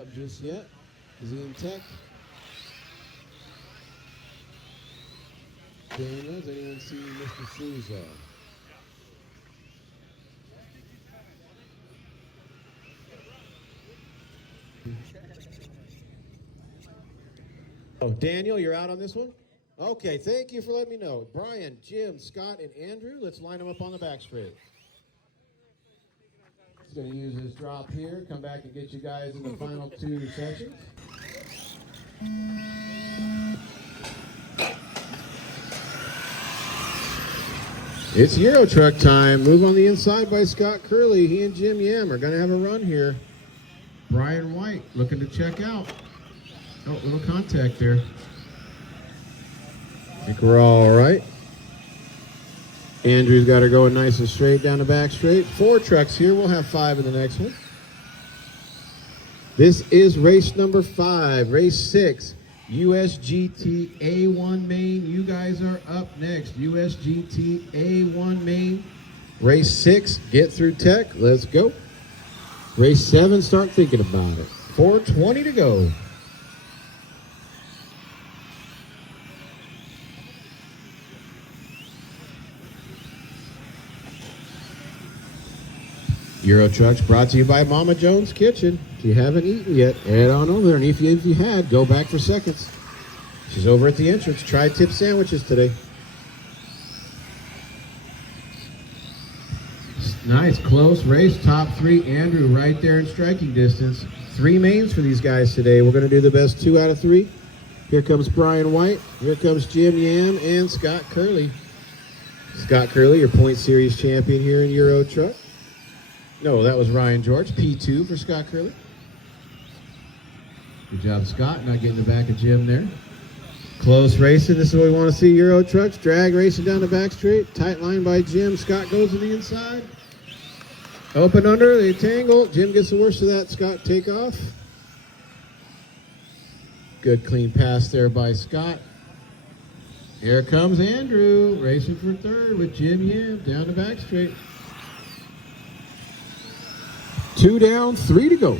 up just yet. Is he in tech? Daniel, does anyone see Mr. Souza? Oh, Daniel, you're out on this one? Okay, thank you for letting me know. Brian, Jim, Scott, and Andrew, let's line them up on the back straight. He's going to use his drop here, come back and get you guys in the final 2 sessions. It's Euro Truck time. Move on the inside by Scott Curley. He and Jim Yam are going to have a run here. Brian White looking to check out. Oh, little contact there. I think we're all right. Andrew's got her going nice and straight down the back straight. 4 trucks here. We'll have 5 in the next one. This is race number 5, race 6. USGT A1 main. You guys are up next. USGT A1 main. Race 6, get through tech. Let's go. Race 7, start thinking about it. 4:20 to go. Euro Trucks brought to you by Mama Jones Kitchen. If you haven't eaten yet, head on over there. And if you had, go back for seconds. She's over at the entrance. Tri-tip sandwiches today. Nice, close race. Top 3, Andrew right there in striking distance. 3 mains for these guys today. We're going to do the best 2 out of 3. Here comes Brian White. Here comes Jim Yam and Scott Curley. Scott Curley, your point series champion here in Euro Truck. No, that was Ryan George. P2 for Scott Curley. Good job, Scott. Not getting the back of Jim there. Close racing. This is what we want to see. Euro Trucks. Drag racing down the back straight. Tight line by Jim. Scott goes to the inside. Open under. They tangle. Jim gets the worst of that. Scott take off. Good clean pass there by Scott. Here comes Andrew. Racing for 3rd with Jim Yam down the back straight. 2 down, 3 to go.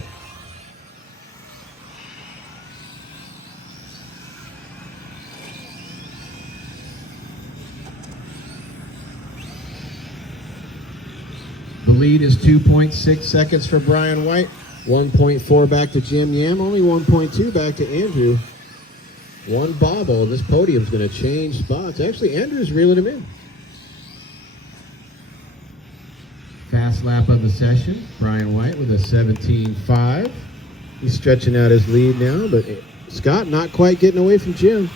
The lead is 2.6 seconds for Brian White, 1.4 back to Jim Yam, only 1.2 back to Andrew. 1 bobble, and this podium's going to change spots. Actually, Andrew's reeling him in. Fast lap of the session. Brian White with a 17.5. He's stretching out his lead now, but Scott not quite getting away from Jim.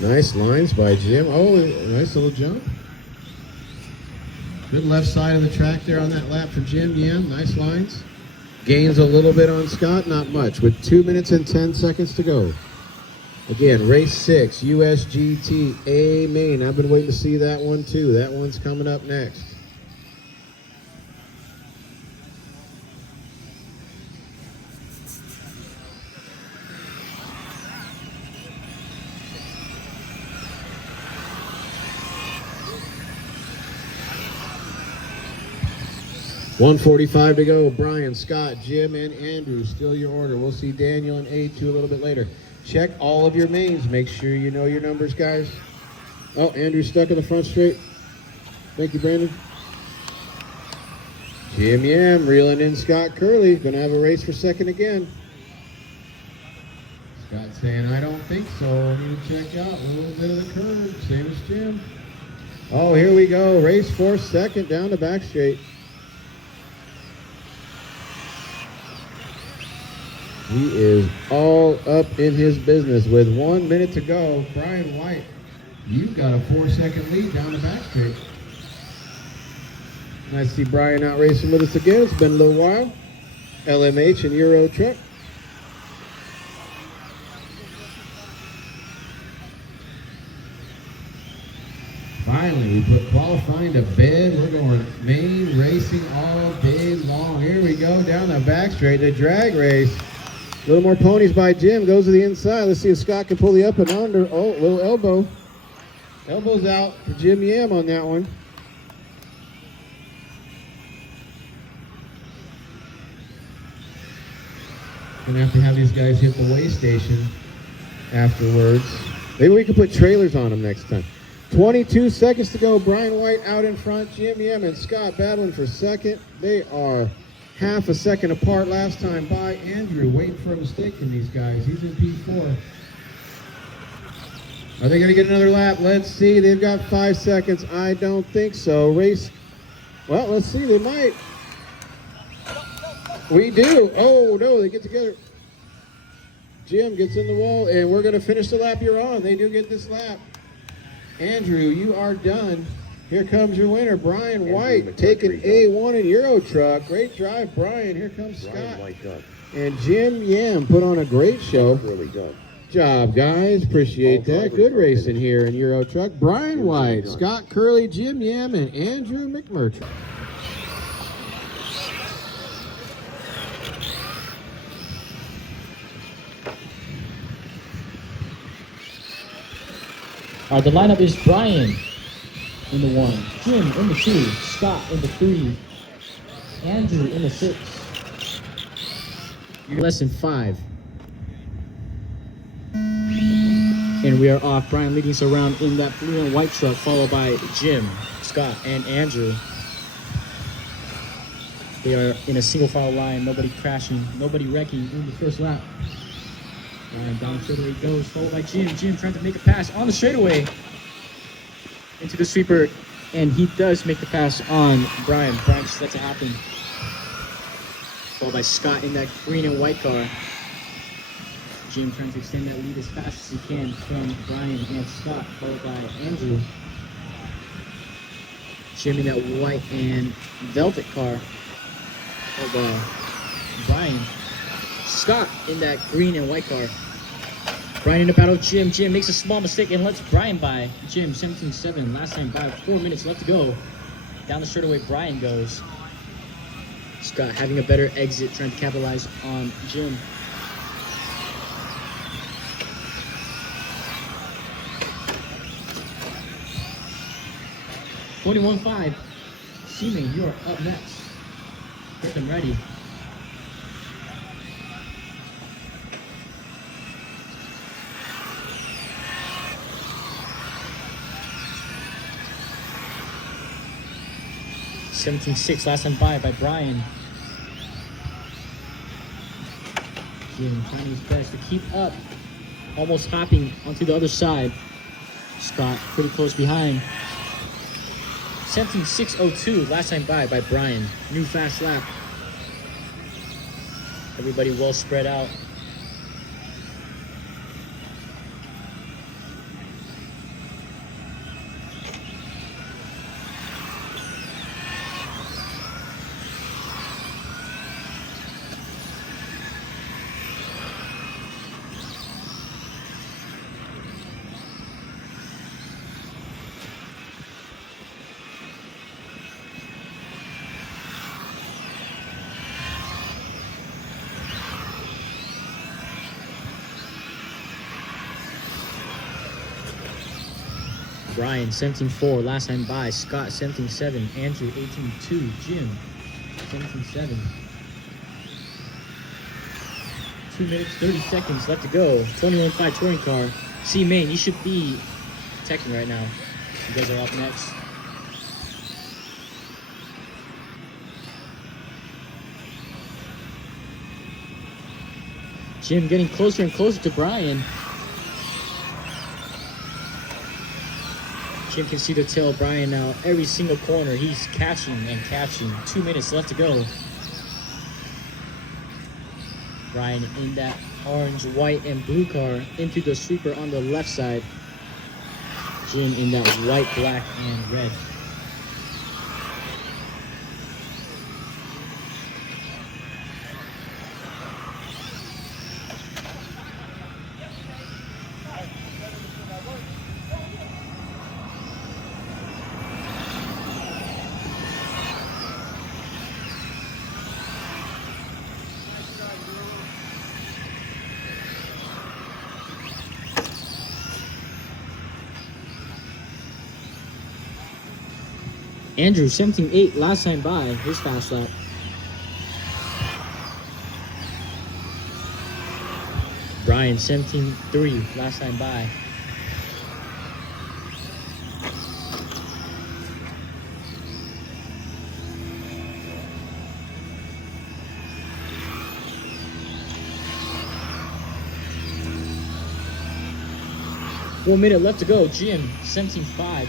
Nice lines by Jim. Oh, nice little jump. Good left side of the track there on that lap for Jim Yam. Nice lines. Gains a little bit on Scott, not much, with 2 minutes and 10 seconds to go. Again, race 6, USGT A main. I've been waiting to see that one too. That one's coming up next. $1:45 to go. Brian, Scott, Jim, and Andrew. Still your order. We'll see Daniel and A2 a little bit later. Check all of your mains. Make sure you know your numbers, guys. Oh, Andrew's stuck in the front straight. Thank you, Brandon. Jim Yam reeling in Scott Curley. Gonna have a race for 2nd again. Scott saying, I don't think so. I need to check out a little bit of the curve. Same as Jim. Oh, here we go. Race for 2nd down the back straight. He is all up in his business with 1 minute to go. Brian White, you've got a 4-second lead down the back straight. Nice to see Brian out racing with us again. It's been a little while. LMH and Euro Truck. Finally, we put qualifying to bed. We're going main racing all day long. Here we go down the back straight, the drag race. A little more ponies by Jim, goes to the inside. Let's see if Scott can pull the up and under. Oh, little elbow. Elbow's out for Jim Yam on that one. Gonna have to have these guys hit the weigh station afterwards. Maybe we can put trailers on them next time. 22 seconds to go. Brian White out in front. Jim Yem and Scott battling for second. They are half a second apart last time by. Andrew waiting for a mistake from these guys. He's in P4. Are they going to get another lap? Let's see. They've got 5 seconds. I don't think so. Race. Well, let's see. They might. We do. Oh, no. They get together. Jim gets in the wall, and we're going to finish the lap you're on. They do get this lap. Andrew, you are done. Here comes your winner, Brian White, taking A1 in Euro Truck. Great drive, Brian. Here comes Scott. And Jim Yam put on a great show. Really good job, guys. Appreciate that. Good racing here in Euro Truck. Brian White, Scott Curley, Jim Yam, and Andrew McMurtry. The lineup is Brian in the 1, Jim in the 2, Scott in the 3, Andrew in the 6. Lesson 5. And we are off. Brian leading us around in that blue and white truck, followed by Jim, Scott, and Andrew. They are in a single file line, nobody crashing, nobody wrecking in the first lap. Brian down straightaway goes, followed by Jim. Jim trying to make a pass on the straightaway into the sweeper, and he does make the pass on Brian. Brian just lets it happen. Followed by Scott in that green and white car. Jim trying to extend that lead as fast as he can from Brian and Scott, followed by Andrew. Jim in that white and velvet car. Followed by Brian. Scott in that green and white car. Brian in the battle, Jim. Jim makes a small mistake and lets Brian by. Jim, 17-7, last time by, 4 minutes left to go. Down the straightaway, Brian goes. Scott having a better exit, trying to capitalize on Jim. $21.5. Seaman, you are up next. Get them ready. $17.6 last time by Brian. Jim trying his best to keep up. Almost hopping onto the other side. Scott pretty close behind. 17.602 last time by Brian. New fast lap. Everybody well spread out. Brian, 17.4, last time by. Scott, 17.7. Andrew, 18.2. Jim, 17.7. 2 minutes, 30 seconds left to go. 21.5 touring car. See, Maine, you should be texting right now. You guys are up next. Jim getting closer and closer to Brian. Jim can see the tail of Brian now. Every single corner, he's catching and catching. 2 minutes left to go. Brian in that orange, white, and blue car into the sweeper on the left side. Jim in that white, black, and red. Andrew, 17.8, last time by, his fast lap. Brian, 17-3, last time by. One minute left to go. Jim, 17-5.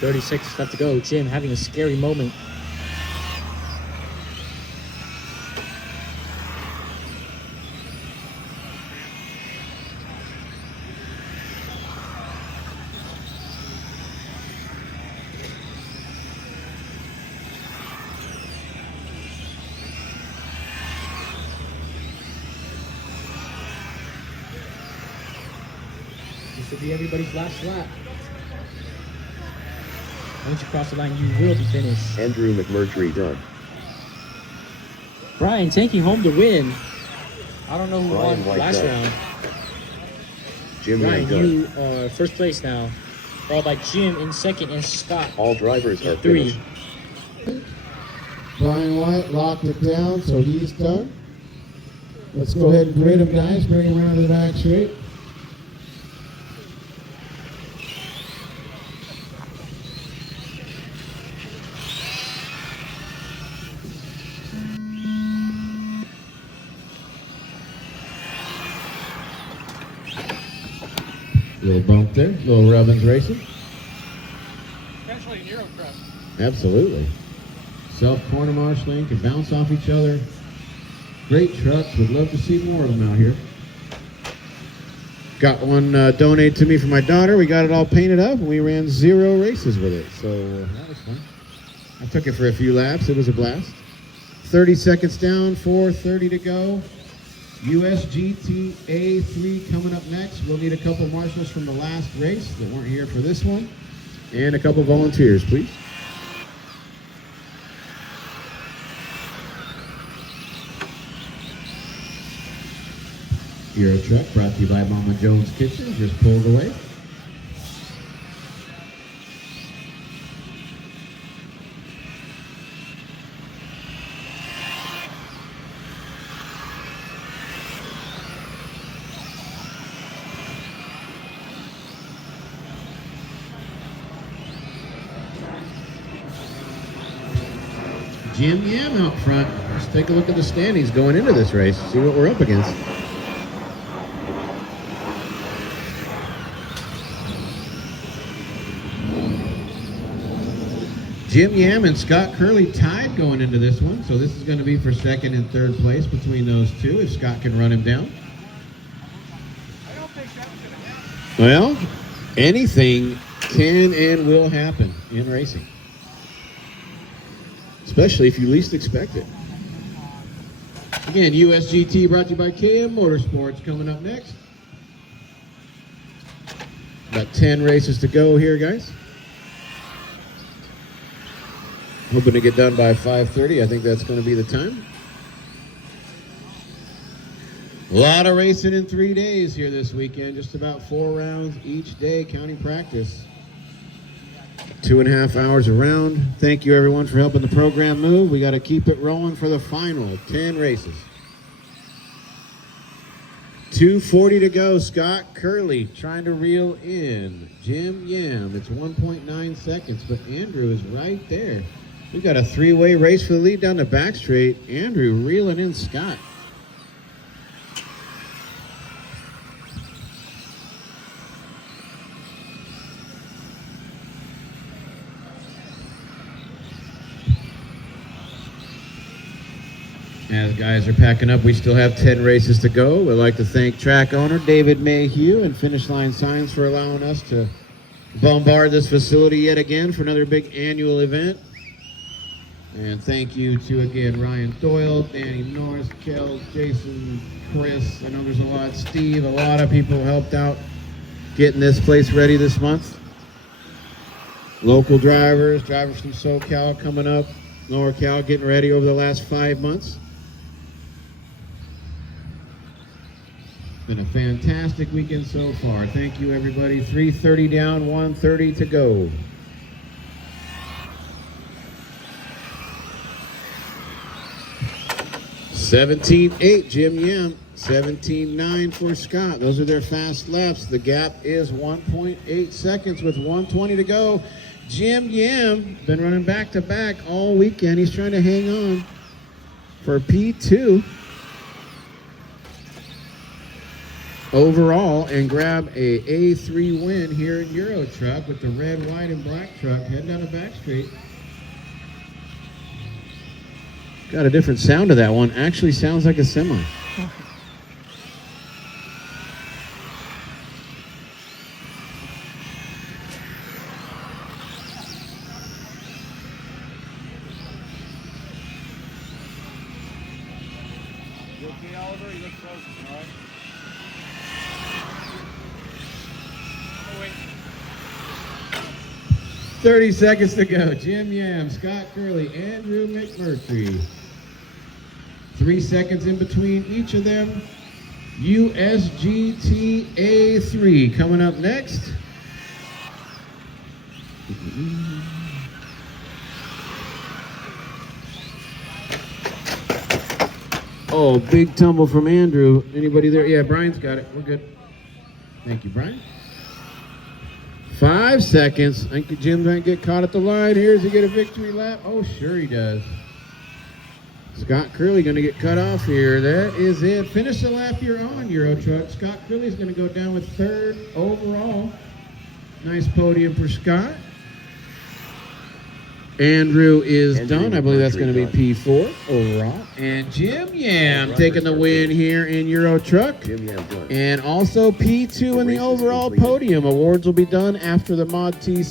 $36 left to go. Jim having a scary moment. This will be everybody's last lap. Once you cross the line, you will be finished. Andrew McMurtry done. Brian taking home the win. I don't know who Brian won White last done. round. Jim Brian, done. you are first place now. Followed by Jim in second and Scott All drivers are three. finished. Brian White locked it down, so he's done. Let's go ahead and grade him, guys. Bring him around to the back straight. Little bump there, little Robbins racing. Essentially an Euro truck. Absolutely. Self-corner marshalling, can bounce off each other. Great trucks, would love to see more of them out here. Got one donated to me for my daughter. We got it all painted up and we ran 0 races with it. So that was fun. I took it for a few laps, it was a blast. 30 seconds down, 4:30 to go. USGT A3 coming up next. We'll need a couple marshals from the last race that weren't here for this one. And a couple volunteers, please. Euro truck brought to you by Mama Jones Kitchen, just pulled away. Jim Yam out front. Let's take a look at the standings going into this race, see what we're up against. Jim Yam and Scott Curley tied going into this one, so this is going to be for second and third place between those two if Scott can run him down. I don't think that's going to happen. Well, anything can and will happen in racing, especially if you least expect it. Again, USGT brought to you by KM Motorsports coming up next. About 10 races to go here, guys. Hoping to get done by 5:30. I think that's going to be the time. A lot of racing in 3 days here this weekend. Just about 4 rounds each day, counting practice. 2.5 hours around. Thank you, everyone, for helping the program move. We got to keep it rolling for the final 10 races. 2:40 to go. Scott Curley trying to reel in Jim Yam. It's 1.9 seconds, but Andrew is right there. We've got a 3-way race for the lead down the back straight. Andrew reeling in Scott. As guys are packing up, we still have 10 races to go. We'd like to thank track owner David Mayhew and Finishline Signs for allowing us to bombard this facility yet again for another big annual event. And thank you to, again, Ryan Doyle, Danny Norris, Kel, Jason, Chris. I know there's a lot. Steve, a lot of people helped out getting this place ready this month. Local drivers from SoCal coming up, NorCal getting ready over the last 5 months. Been a fantastic weekend so far. Thank you, everybody. 3:30 down, 1:30 to go. $17.8 Jim Yam, $17.9 for Scott. Those are their fast laps. The gap is 1.8 seconds with 1:20 to go. Jim Yam been running back to back all weekend. He's trying to hang on for P2 overall and grab a A3 win here in Euro Truck with the red, white, and black truck heading down the back straight. Got a different sound to that one. Actually sounds like a semi. You okay, Oliver? You look frozen, all right? Oh, wait. 30 seconds to go. Jim Yam, Scott Curley, Andrew McMurtry. 3 seconds in between each of them. USGT A3 coming up next. Oh, big tumble from Andrew. Anybody there? Yeah, Brian's got it. We're good. Thank you, Brian. 5 seconds. I think Jim might get caught at the line here. Does he get a victory lap? Oh, sure he does. Scott Curley going to get cut off here. That is it. Finish the lap you're on, Euro Truck. Scott Curley's going to go down with 3rd overall. Nice podium for Scott. Andrew is done. I believe that's going to be P4 overall. And Jim Yam taking the win here in Euro Truck. Jim Yam done. And also P2 in the overall podium. Awards will be done after the Mod T.